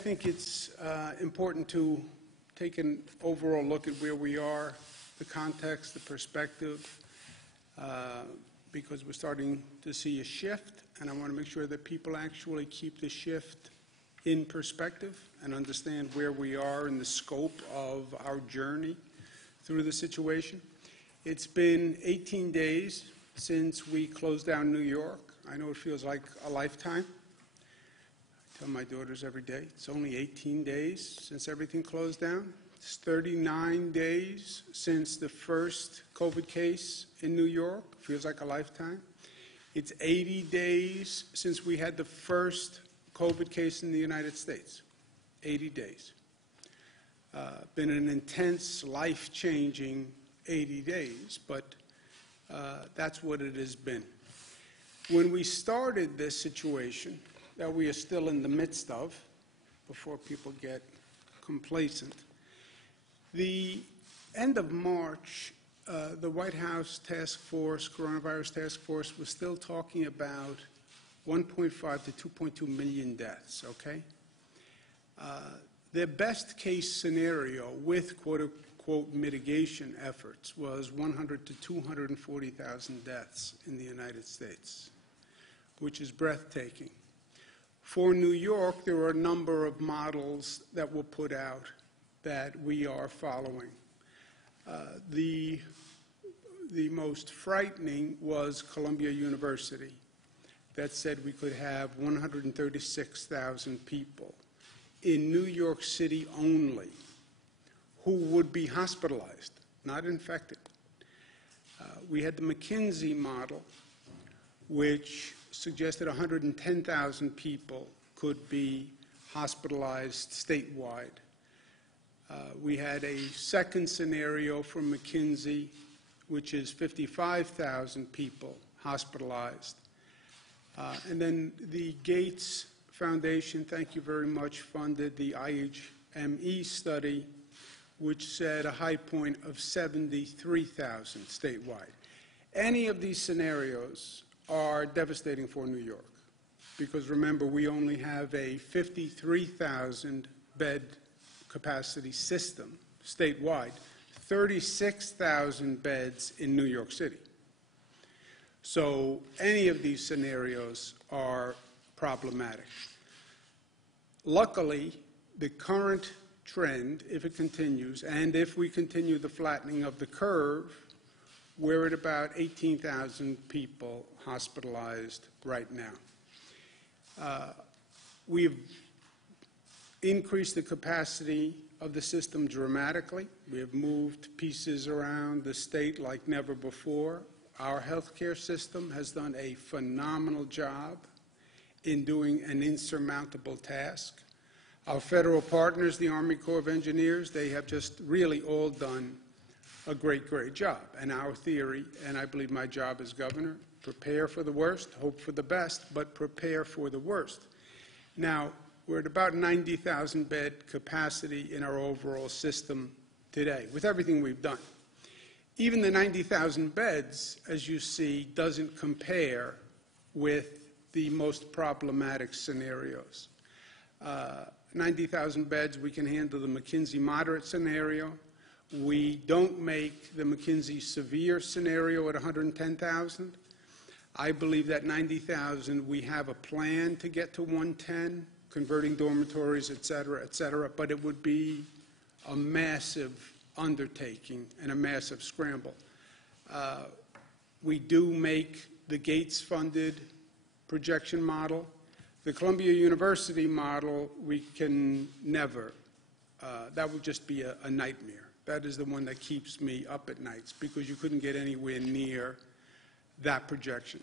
I think it's important to take an overall look at where we are, the context, the perspective, because we're starting to see a shift, and I want to make sure that people actually keep the shift in perspective and understand where we are in the scope of our journey through the situation. It's been 18 days since we closed down New York. I know it feels like a lifetime. I tell my daughters every day, it's only 18 days since everything closed down. It's 39 days since the first COVID case in New York. Feels like a lifetime. It's 80 days since we had the first COVID case in the United States. 80 days. Been an intense, life-changing 80 days, but that's what it has been. When we started this situation that we are still in the midst of, before people get complacent, the end of March, the White House task force, coronavirus task force, was still talking about 1.5 to 2.2 million deaths, okay? Their best case scenario with quote-unquote mitigation efforts was 100 to 240,000 deaths in the United States, which is breathtaking. For New York, there are a number of models that were put out that we are following. The most frightening was Columbia University that said we could have 136,000 people in New York City only who would be hospitalized, not infected. We had the McKinsey model, which suggested 110,000 people could be hospitalized statewide. We had a second scenario from McKinsey, which is 55,000 people hospitalized. And then the Gates Foundation, thank you very much, funded the IHME study, which said a high point of 73,000 statewide. Any of these scenarios are devastating for New York, because remember, we only have a 53,000 bed capacity system statewide, 36,000 beds in New York City. So any of these scenarios are problematic. Luckily, the current trend, if it continues, and if we continue the flattening of the curve, we're at about 18,000 people hospitalized right now. We've increased the capacity of the system dramatically. We have moved pieces around the state like never before. Our healthcare system has done a phenomenal job in doing an insurmountable task. Our federal partners, the Army Corps of Engineers, they have just really all done a great, great job. And our theory, and I believe my job as governor, prepare for the worst, hope for the best, but prepare for the worst. Now, we're at about 90,000 bed capacity in our overall system today, with everything we've done. Even the 90,000 beds, as you see, doesn't compare with the most problematic scenarios. 90,000 beds, we can handle the McKinsey moderate scenario. We don't make the McKinsey severe scenario at 110,000. I believe that 90,000, we have a plan to get to 110, converting dormitories, et cetera, but it would be a massive undertaking and a massive scramble. We do make the Gates-funded projection model. The Columbia University model, we can never. That would just be a nightmare. That is the one that keeps me up at nights, because you couldn't get anywhere near that projection.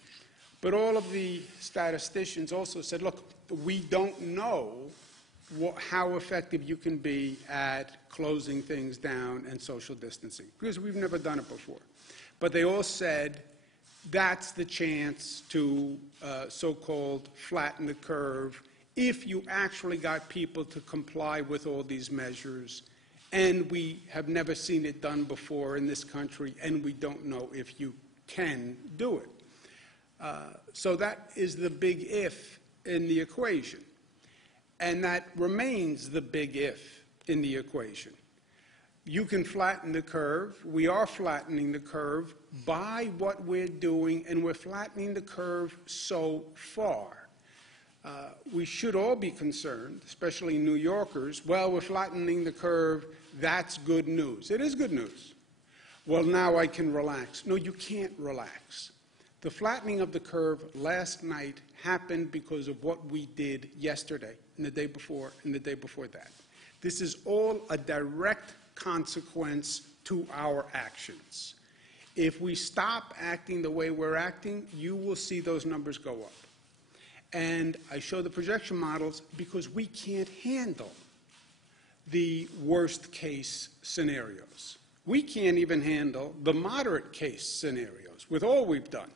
But all of the statisticians also said, look, we don't know how effective you can be at closing things down and social distancing, because we've never done it before. But they all said that's the chance to so-called flatten the curve if you actually got people to comply with all these measures. And we have never seen it done before in this country, and we don't know if you can do it. So that is the big if in the equation. And that remains the big if in the equation. You can flatten the curve. We are flattening the curve by what we're doing, and we're flattening the curve so far. We should all be concerned, especially New Yorkers. Well, we're flattening the curve. That's good news. It is good news. Well, now I can relax. No, you can't relax. The flattening of the curve last night happened because of what we did yesterday and the day before and the day before that. This is all a direct consequence to our actions. If we stop acting the way we're acting, you will see those numbers go up. And I show the projection models because we can't handle the worst case scenarios. We can't even handle the moderate case scenarios with all we've done.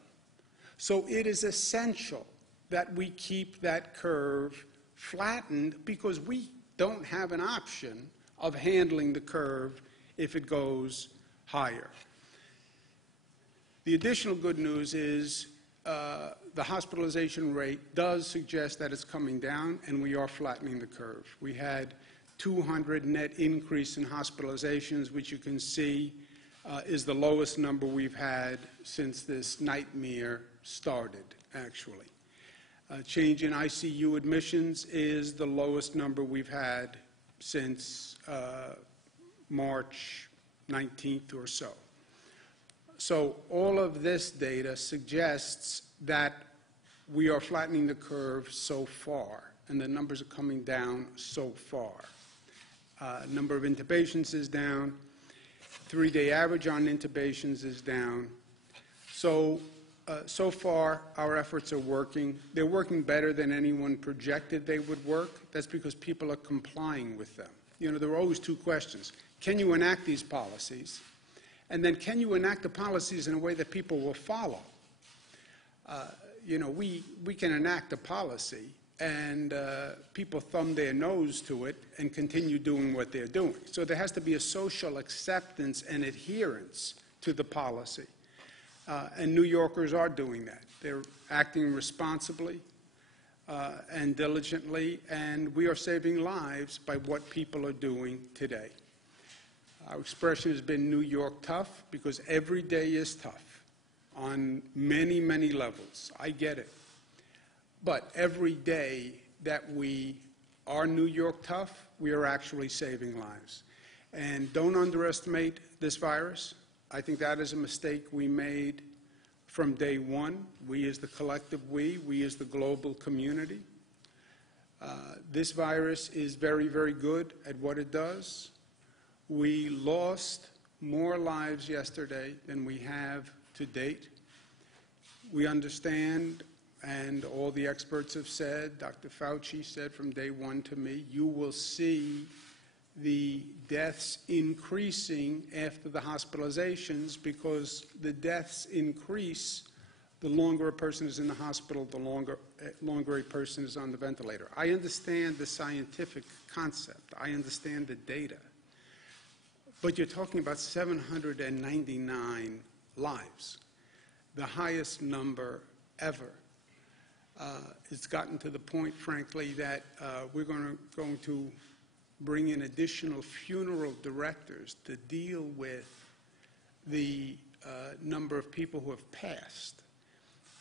So it is essential that we keep that curve flattened because we don't have an option of handling the curve if it goes higher. The additional good news is the hospitalization rate does suggest that it's coming down, and we are flattening the curve. We had 200 net increase in hospitalizations, which you can see is the lowest number we've had since this nightmare started, actually. Change in ICU admissions is the lowest number we've had since March 19th or so. So all of this data suggests that we are flattening the curve so far, and the numbers are coming down so far. Number of intubations is down. 3-day average on intubations is down. So far, our efforts are working. They're working better than anyone projected they would work. That's because people are complying with them. You know, there are always two questions. Can you enact these policies? And then can you enact the policies in a way that people will follow? You know, we can enact a policy and people thumb their nose to it and continue doing what they're doing. So there has to be a social acceptance and adherence to the policy. And New Yorkers are doing that. They're acting responsibly and diligently, and we are saving lives by what people are doing today. Our expression has been New York tough because every day is tough on many, many levels. I get it. But every day that we are New York tough, we are actually saving lives. And don't underestimate this virus. I think that is a mistake we made from day one. We as the collective we as the global community. This virus is very, very good at what it does. We lost more lives yesterday than we have to date. We understand, and all the experts have said, Dr. Fauci said from day one to me, you will see the deaths increasing after the hospitalizations because the deaths increase the longer a person is in the hospital, the longer a person is on the ventilator. I understand the scientific concept. I understand the data. But you're talking about 799 lives, the highest number ever. It's gotten to the point, frankly, that we're going to bring in additional funeral directors to deal with the number of people who have passed.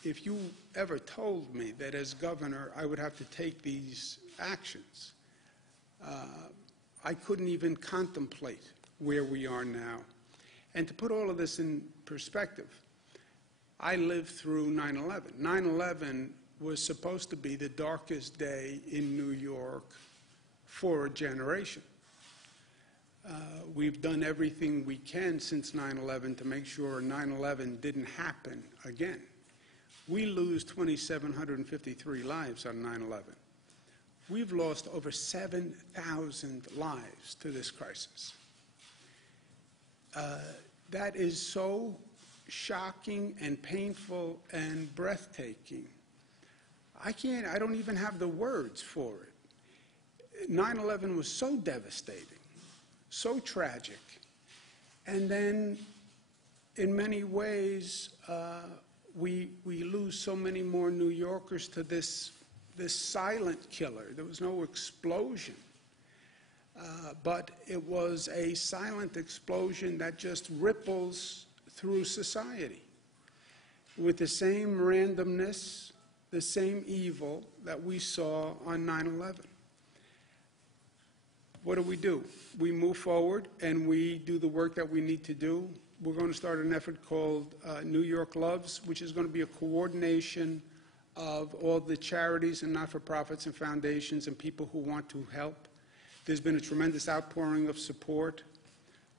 If you ever told me that as governor I would have to take these actions, I couldn't even contemplate where we are now. And to put all of this in perspective, I lived through 9/11. 9/11 was supposed to be the darkest day in New York for a generation. We've done everything we can since 9/11 to make sure 9/11 didn't happen again. We lose 2,753 lives on 9/11. We've lost over 7,000 lives to this crisis. That is so shocking and painful and breathtaking. I don't even have the words for it. 9/11 was so devastating, so tragic. And then, in many ways, we lose so many more New Yorkers to this this silent killer. There was no explosion. But it was a silent explosion that just ripples through society with the same randomness, the same evil that we saw on 9/11. What do? We move forward and we do the work that we need to do. We're going to start an effort called New York Loves, which is going to be a coordination of all the charities and not-for-profits and foundations and people who want to help. There's been a tremendous outpouring of support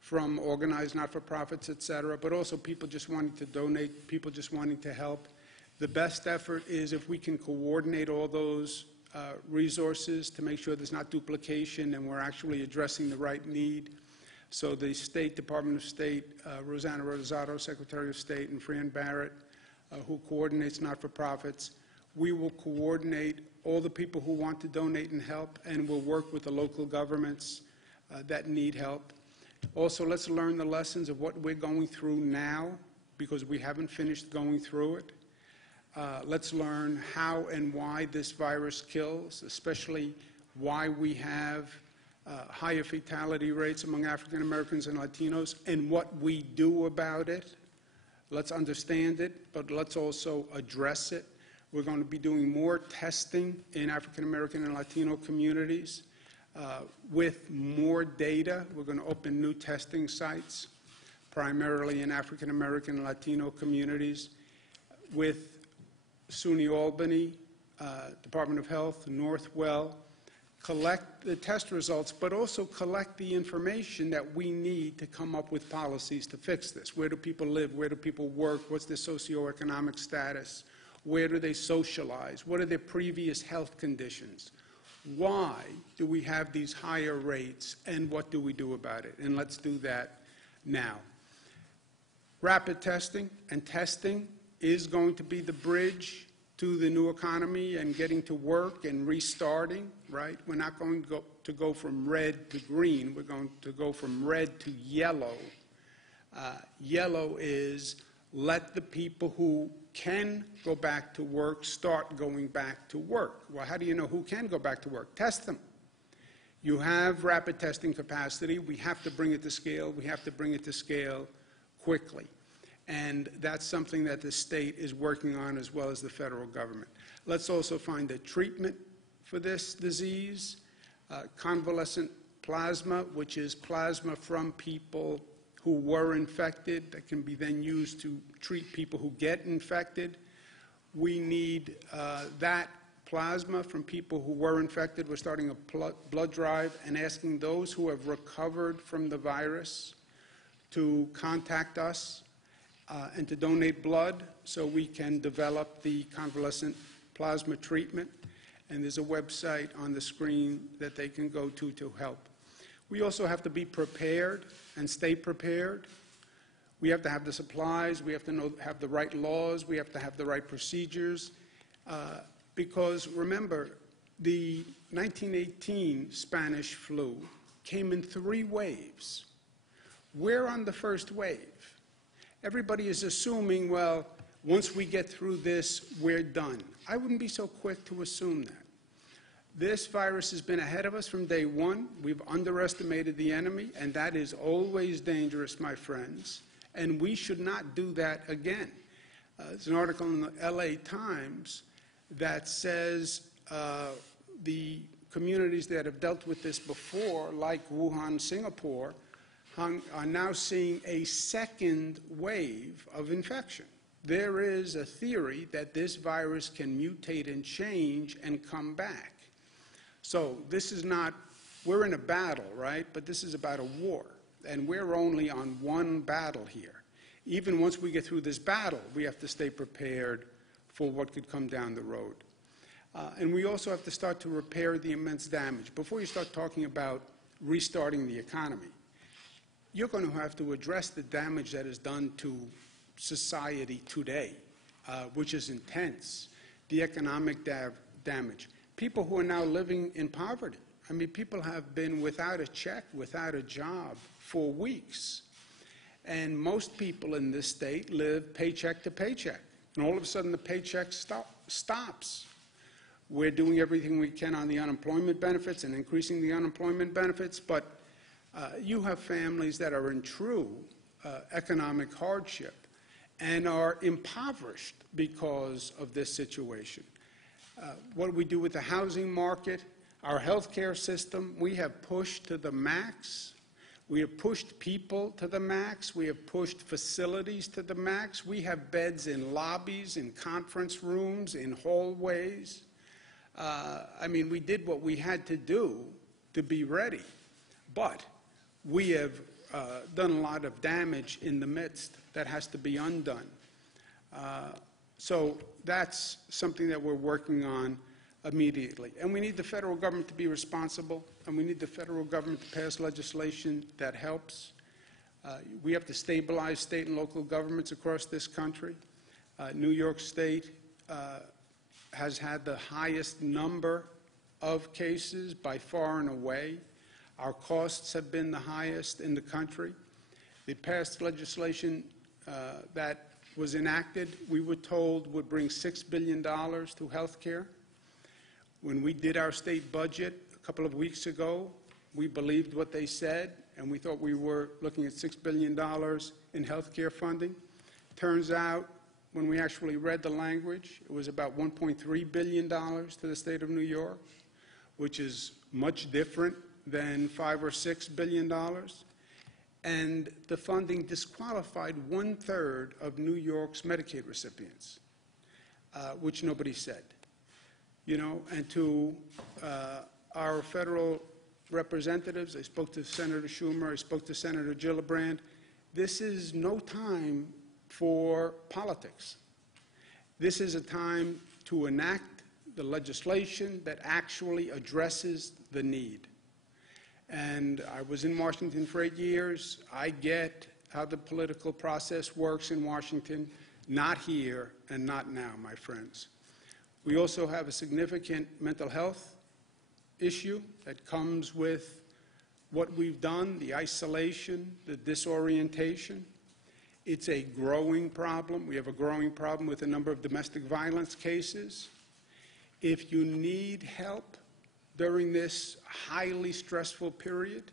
from organized not-for-profits, et cetera, but also people just wanting to donate, people just wanting to help. The best effort is if we can coordinate all those resources to make sure there's not duplication and we're actually addressing the right need. So the State Department of State, Rosanna Rosato, Secretary of State, and Fran Barrett, who coordinates not-for-profits, we will coordinate all the people who want to donate and help, and we'll work with the local governments that need help. Also, let's learn the lessons of what we're going through now, because we haven't finished going through it. Let's learn how and why this virus kills, especially why we have higher fatality rates among African Americans and Latinos, and what we do about it. Let's understand it, but let's also address it. We're going to be doing more testing in African American and Latino communities with more data. We're going to open new testing sites, primarily in African American and Latino communities, with SUNY Albany, Department of Health, Northwell, collect the test results, but also collect the information that we need to come up with policies to fix this. Where do people live? Where do people work? What's their socioeconomic status? Where do they socialize? What are their previous health conditions? Why do we have these higher rates, and what do we do about it? And let's do that now. Rapid testing and testing is going to be the bridge to the new economy and getting to work and restarting, right? We're not going to go from red to green. We're going to go from red to yellow. Yellow is let the people who can go back to work start going back to work. Well, how do you know who can go back to work? Test them. You have rapid testing capacity. We have to bring it to scale. We have to bring it to scale quickly. And that's something that the state is working on, as well as the federal government. Let's also find a treatment for this disease. Convalescent plasma, which is plasma from people who were infected, that can be then used to treat people who get infected. We need that plasma from people who were infected. We're starting a blood drive and asking those who have recovered from the virus to contact us and to donate blood so we can develop the convalescent plasma treatment. And there's a website on the screen that they can go to help. We also have to be prepared and stay prepared. We have to have the supplies. We have to have the right laws. We have to have the right procedures. Because remember, the 1918 Spanish flu came in 3 waves. We're on the first wave. Everybody is assuming, well, once we get through this, we're done. I wouldn't be so quick to assume that. This virus has been ahead of us from day one. We've underestimated the enemy, and that is always dangerous, my friends. And we should not do that again. There's an article in the LA Times that says the communities that have dealt with this before, like Wuhan, Singapore, are now seeing a second wave of infection. There is a theory that this virus can mutate and change and come back. So this is not, we're in a battle, right? But this is about a war, and we're only on one battle here. Even once we get through this battle, we have to stay prepared for what could come down the road. And we also have to start to repair the immense damage. Before you start talking about restarting the economy, you're going to have to address the damage that is done to society today, which is intense, the economic damage. People who are now living in poverty. I mean, people have been without a check, without a job for weeks. And most people in this state live paycheck to paycheck. And all of a sudden, the paycheck stops. We're doing everything we can on the unemployment benefits and increasing the unemployment benefits, but you have families that are in true economic hardship and are impoverished because of this situation. What do we do with the housing market? Our health care system, we have pushed to the max. We have pushed people to the max. We have pushed facilities to the max. We have beds in lobbies, in conference rooms, in hallways. I mean, we did what we had to do to be ready, but we have done a lot of damage in the midst that has to be undone. So that's something that we're working on immediately. And we need the federal government to be responsible, and we need the federal government to pass legislation that helps. We have to stabilize state and local governments across this country. New York State has had the highest number of cases by far and away. Our costs have been the highest in the country. The past legislation that was enacted, we were told would bring $6 billion to health care. When we did our state budget a couple of weeks ago, we believed what they said, and we thought we were looking at $6 billion in health care funding. Turns out, when we actually read the language, it was about $1.3 billion to the state of New York, which is much different than $5 or $6 billion. And the funding disqualified 1/3 of New York's Medicaid recipients, which nobody said. You know, and to our federal representatives, I spoke to Senator Schumer, I spoke to Senator Gillibrand, this is no time for politics. This is a time to enact the legislation that actually addresses the need. And I was in Washington for 8 years. I get how the political process works in Washington, not here and not now, my friends. We also have a significant mental health issue that comes with what we've done, the isolation, the disorientation. It's a growing problem. We have a growing problem with a number of domestic violence cases. If you need help during this highly stressful period,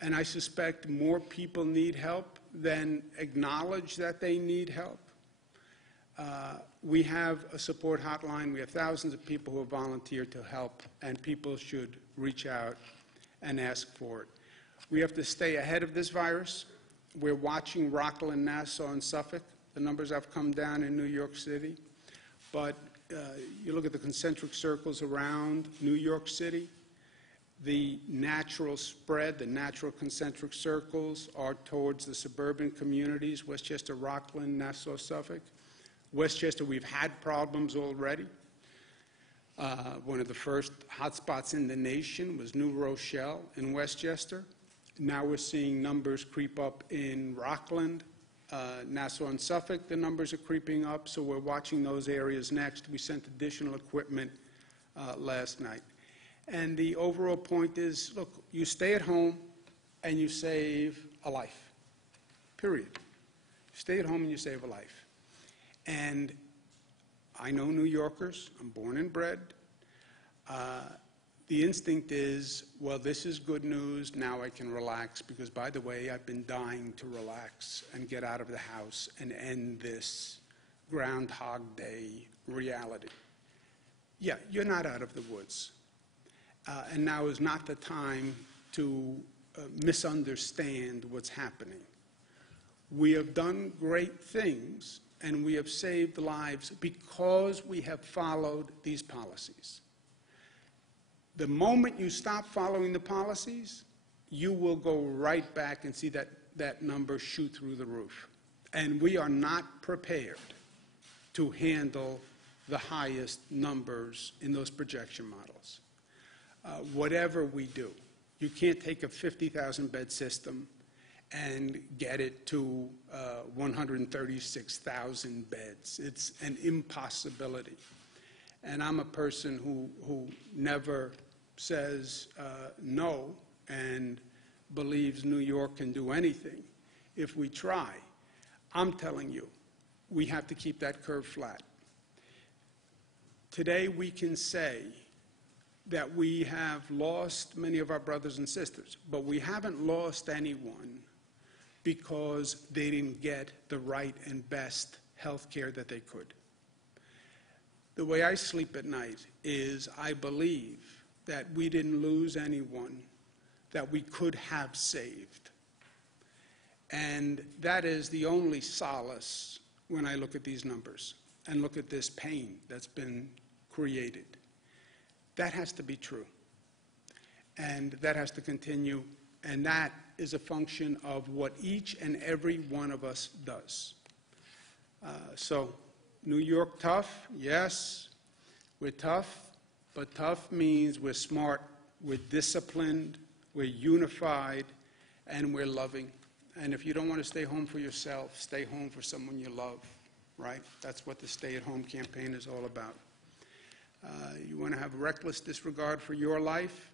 and I suspect more people need help than acknowledge that they need help, we have a support hotline. We have thousands of people who have volunteered to help, and people should reach out and ask for it. We have to stay ahead of this virus. We're watching Rockland, Nassau, and Suffolk. The numbers have come down in New York City. But you look at the concentric circles around New York City, the natural spread, the natural concentric circles are towards the suburban communities, Westchester, Rockland, Nassau, Suffolk. Westchester, we've had problems already. One of the first hotspots in the nation was New Rochelle in Westchester. Now we're seeing numbers creep up in Rockland, Nassau and Suffolk. The numbers are creeping up, so we're watching those areas next. We sent additional equipment last night. And the overall point is, look, you stay at home and you save a life, period. Stay at home and you save a life. And I know New Yorkers. I'm born and bred. The instinct is, well, this is good news. Now I can relax because, by the way, I've been dying to relax and get out of the house and end this Groundhog Day reality. Yeah, you're not out of the woods. And now is not the time to misunderstand what's happening. We have done great things, and we have saved lives because we have followed these policies. The moment you stop following the policies, you will go right back and see that number shoot through the roof. And we are not prepared to handle the highest numbers in those projection models. Whatever we do, you can't take a 50,000-bed system and get it to 136,000 beds. It's an impossibility. And I'm a person who never says no and believes New York can do anything if we try. I'm telling you, we have to keep that curve flat. Today we can say that we have lost many of our brothers and sisters, but we haven't lost anyone because they didn't get the right and best health care that they could. The way I sleep at night is I believe that we didn't lose anyone that we could have saved. And that is the only solace when I look at these numbers and look at this pain that's been created. That has to be true. And that has to continue. And that is a function of what each and every one of us does. So, New York tough? Yes, we're tough. But tough means we're smart, we're disciplined, we're unified, and we're loving. And if you don't want to stay home for yourself, stay home for someone you love, right? That's what the stay-at-home campaign is all about. You want to have reckless disregard for your life?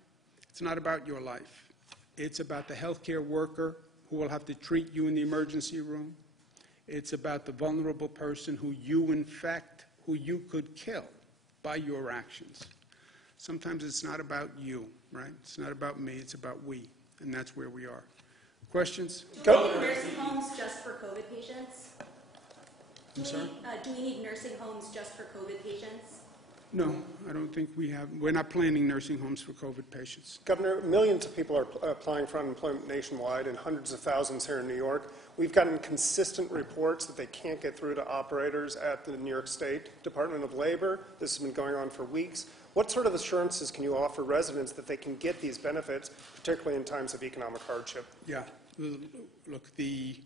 It's not about your life. It's about the healthcare worker who will have to treat you in the emergency room. It's about the vulnerable person who you infect, who you could kill by your actions. Sometimes it's not about you, right? It's not about me, it's about we, and that's where we are. Questions? Do we need nursing homes just for COVID patients? I'm sorry? Do we need nursing homes just for COVID patients? No, I don't think we have. We're not planning nursing homes for COVID patients. Governor, millions of people are applying for unemployment nationwide and hundreds of thousands here in New York. We've gotten consistent reports that they can't get through to operators at the New York State Department of Labor. This has been going on for weeks. What sort of assurances can you offer residents that they can get these benefits, particularly in times of economic hardship? Yeah, look, the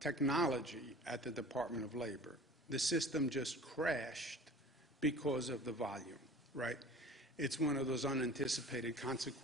technology at the Department of Labor, the system just crashed because of the volume, right? It's one of those unanticipated consequences.